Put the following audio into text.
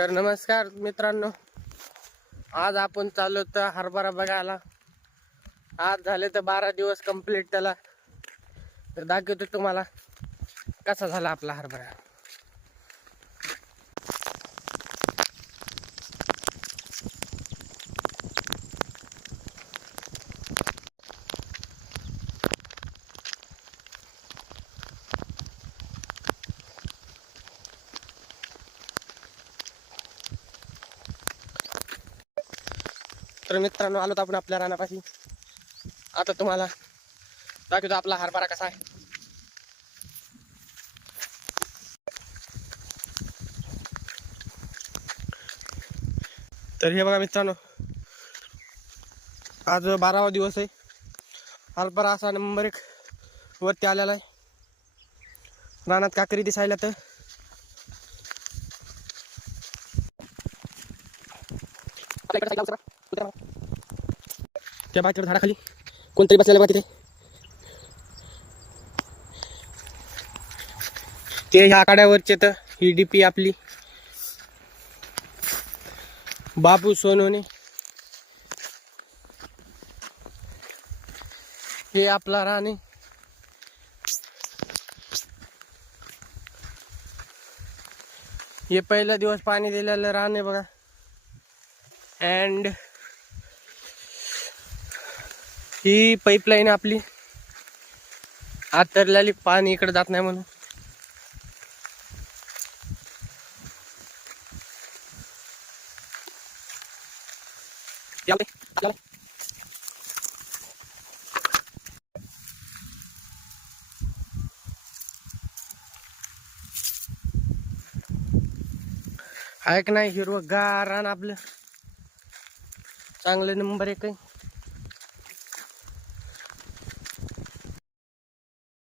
तर नमस्कार मित्रांनो, आज आपण चाललो तर हरभरा बघायला. आज झाले तर 12 दिवस कंप्लीट त्याला. तर दाखवतो तुम्हाला कसा झाला आपला हरभरा. तर मित्रांनो, आलो तर आपण आपल्या रानापाशी. आता तुम्हाला दाखवतो आपला हरभरा कसा आहे. तर हे बघा मित्रांनो, आज 12वा दिवस आहे. हरभरा असा नंबर 1 वरती आलेला आहे. रानात काकरी दिसायला तर त्या बाकीच्या झाडाखाली कोणतरी बसलेलं बघा तिथे. ते ह्या आकाड्यावरचे तर ही डीपी आपली बाबू सोनवणे. हे आपला रान आहे. हे पहिला दिवस पाणी दिलेलं रान आहे बघा. अँड ही पाईपलाईन आपली आतरलेली, पाणी इकडे जात नाही म्हणून. आहे का नाही हिरवं गार रान आपलं, चांगलं नंबर 1 आहे.